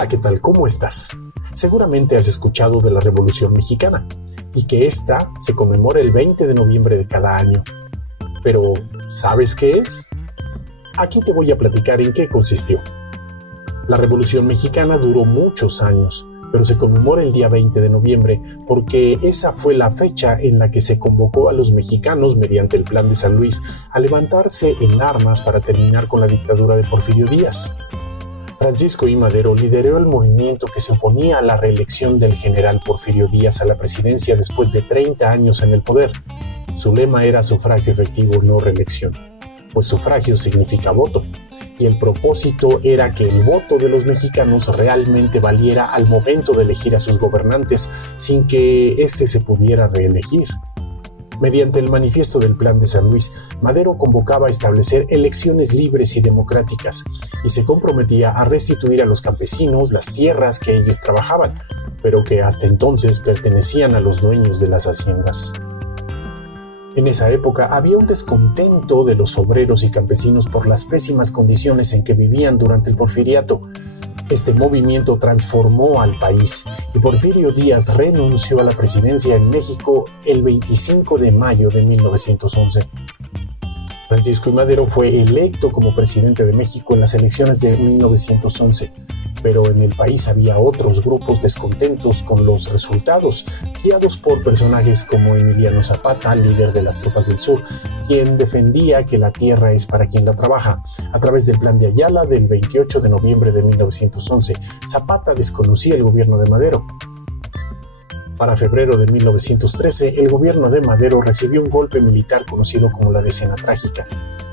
Hola, ¿qué tal? ¿Cómo estás? Seguramente has escuchado de la Revolución Mexicana y que esta se conmemora el 20 de noviembre de cada año. Pero, ¿sabes qué es? Aquí te voy a platicar en qué consistió. La Revolución Mexicana duró muchos años, pero se conmemora el día 20 de noviembre porque esa fue la fecha en la que se convocó a los mexicanos mediante el Plan de San Luis a levantarse en armas para terminar con la dictadura de Porfirio Díaz. Francisco I. Madero lideró el movimiento que se oponía a la reelección del general Porfirio Díaz a la presidencia después de 30 años en el poder. Su lema era sufragio efectivo, no reelección, pues sufragio significa voto, y el propósito era que el voto de los mexicanos realmente valiera al momento de elegir a sus gobernantes sin que éste se pudiera reelegir. Mediante el manifiesto del Plan de San Luis, Madero convocaba a establecer elecciones libres y democráticas y se comprometía a restituir a los campesinos las tierras que ellos trabajaban, pero que hasta entonces pertenecían a los dueños de las haciendas. En esa época había un descontento de los obreros y campesinos por las pésimas condiciones en que vivían durante el porfiriato. Este movimiento transformó al país y Porfirio Díaz renunció a la presidencia en México el 25 de mayo de 1911. Francisco I. Madero fue electo como presidente de México en las elecciones de 1911, pero en el país había otros grupos descontentos con los resultados, guiados por personajes como Emiliano Zapata, líder de las tropas del sur, quien defendía que la tierra es para quien la trabaja. A través del Plan de Ayala del 28 de noviembre de 1911, Zapata desconocía el gobierno de Madero. Para febrero de 1913, el gobierno de Madero recibió un golpe militar conocido como la Decena Trágica.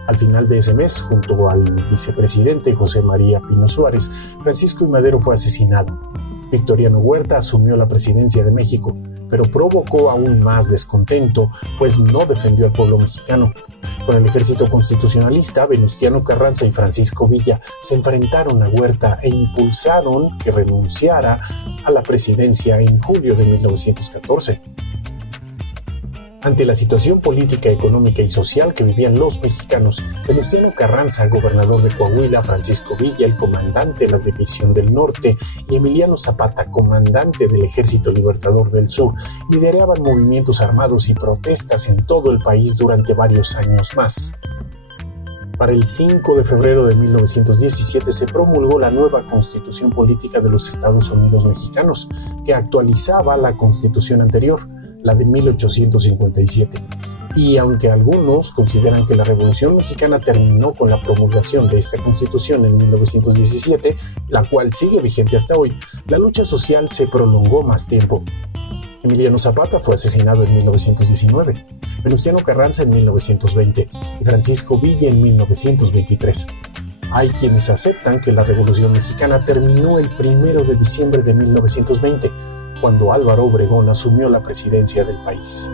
Al final de ese mes, junto al vicepresidente José María Pino Suárez, Francisco I. Madero fue asesinado. Victoriano Huerta asumió la presidencia de México, pero provocó aún más descontento, pues no defendió al pueblo mexicano. Con el ejército constitucionalista, Venustiano Carranza y Francisco Villa se enfrentaron a Huerta e impulsaron que renunciara a la presidencia en julio de 1914. Ante la situación política, económica y social que vivían los mexicanos, Venustiano Carranza, gobernador de Coahuila, Francisco Villa, el comandante de la División del Norte, y Emiliano Zapata, comandante del Ejército Libertador del Sur, lideraban movimientos armados y protestas en todo el país durante varios años más. Para el 5 de febrero de 1917 se promulgó la nueva Constitución Política de los Estados Unidos Mexicanos, que actualizaba la Constitución anterior, la de 1857. Y aunque algunos consideran que la Revolución Mexicana terminó con la promulgación de esta Constitución en 1917, la cual sigue vigente hasta hoy, la lucha social se prolongó más tiempo. Emiliano Zapata fue asesinado en 1919, Venustiano Carranza en 1920 y Francisco Villa en 1923. Hay quienes aceptan que la Revolución Mexicana terminó el 1 de diciembre de 1920, cuando Álvaro Obregón asumió la presidencia del país.